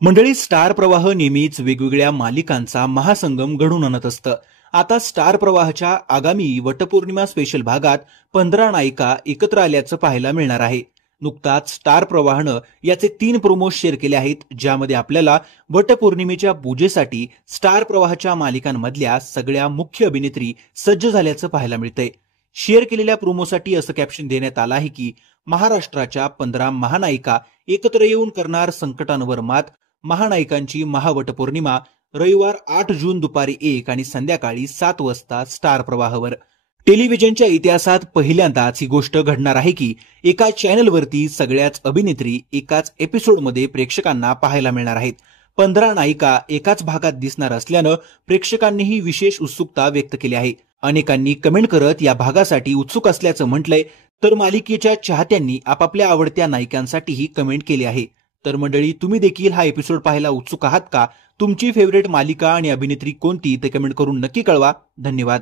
मंडळी, स्टार प्रवाह नेहमीच वेगवेगळ्या मालिकांचा महासंगम घडवून आणत असतं. आता स्टार प्रवाहाच्या आगामी वटपौर्णिमा स्पेशल भागात 15 नायिका एकत्र आल्याचं पाहायला मिळणार आहे. नुकताच स्टार प्रवाहानं याचे 3 प्रोमो शेअर केले आहेत, ज्यामध्ये आपल्याला वटपौर्णिमेच्या पूजेसाठी स्टार प्रवाहाच्या मालिकांमधल्या सगळ्या मुख्य अभिनेत्री सज्ज झाल्याचं पाहायला मिळतंय. शेअर केलेल्या प्रोमोसाठी असं कॅप्शन देण्यात आलं आहे की महाराष्ट्राच्या 15 महानायिका एकत्र येऊन करणार संकटांवर मात. महानायिकांची महावटपौर्णिमा रविवार 8 जून दुपारी 1 आणि संध्याकाळी 7 वाजता स्टार प्रवाहावर. टेलिव्हिजनच्या इतिहासात पहिल्यांदाच ही गोष्ट घडणार आहे की एका चॅनलवरती सगळ्याच अभिनेत्री एकाच एपिसोडमध्ये प्रेक्षकांना पाहायला मिळणार आहेत. 15 नायिका एकाच भागात दिसणार असल्यानं प्रेक्षकांनीही विशेष उत्सुकता व्यक्त केली आहे. अनेकांनी कमेंट करत या भागासाठी उत्सुक असल्याचं म्हटलंय, तर मालिकेच्या चाहत्यांनी आपापल्या आवडत्या नायिकांसाठीही कमेंट केली आहे. तर मंडळी, तुम्ही देखील हा एपिसोड पाहायला उत्सुक आहात का? तुमची फेवरेट मालिका आणि अभिनेत्री कोणती ते कमेंट करून नक्की कळवा. धन्यवाद.